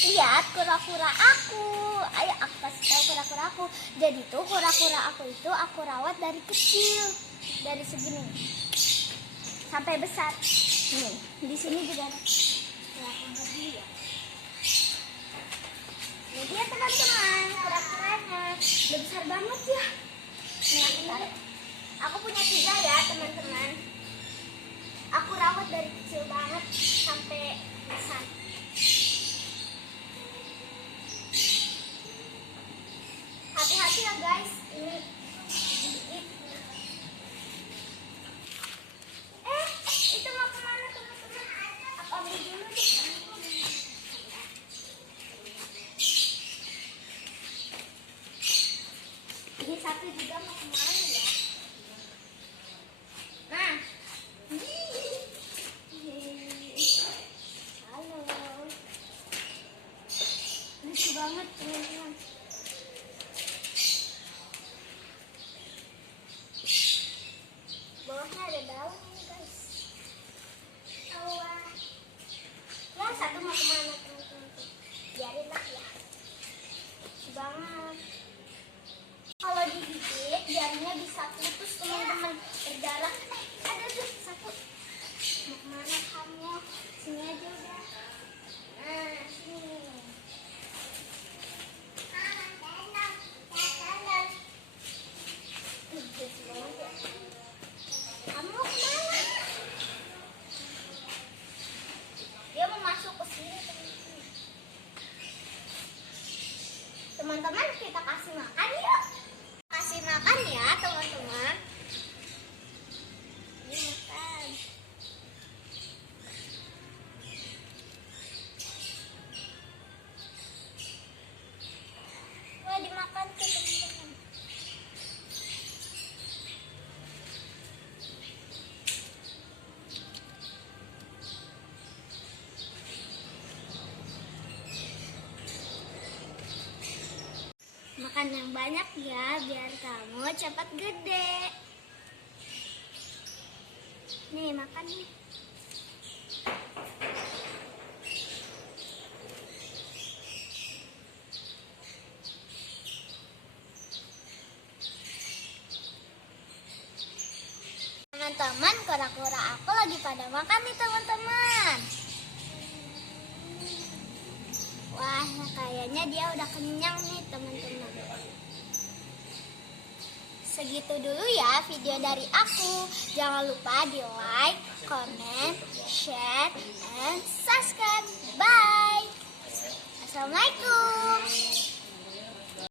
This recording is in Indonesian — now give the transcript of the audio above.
lihat kura-kura aku. Ayo aku kasih tahu kura-kura aku. Jadi tuh kura-kura aku itu aku rawat dari kecil, dari segini sampai besar. Nih, di sini juga ada. Ya, angkat dulu ya. Ini dia teman-teman, kura-kuranya. Udah besar banget ya. Nih aku taruh. Aku punya 3 ya teman-teman. Aku rawat dari kecil banget sampai besar. Hati-hati ya guys, ini sedikit. Itu mau kemana teman-teman? Aku ambil dulu deh. Ini satu juga mau kemana ya? Nah, halo, lucu banget teman-teman. Bawahnya ada daun nih guys. Awah. Ya satu mau kemana teman-teman? Biarin lah ya. Lucu banget. Kalau digigit jarinya bisa putus teman-teman, berdarah. Ada tuh satu. Mau kemana kamu? Sini aja udah. Nah sini. Kamu mau kemana? Dia mau masuk ke sini teman-teman. Kita kasih makan yuk. Kasih makan ya teman-teman. Ini makan. Wah, dimakan tuh teman-teman. Makan yang banyak ya, biar kamu cepat gede. Nih, makan nih. Teman-teman, kura-kura aku lagi pada makan nih teman-teman. Wah, kayaknya dia udah kenyang nih teman-teman. Segitu dulu ya video dari aku. Jangan lupa di like, comment, share, and subscribe. Bye. Assalamualaikum.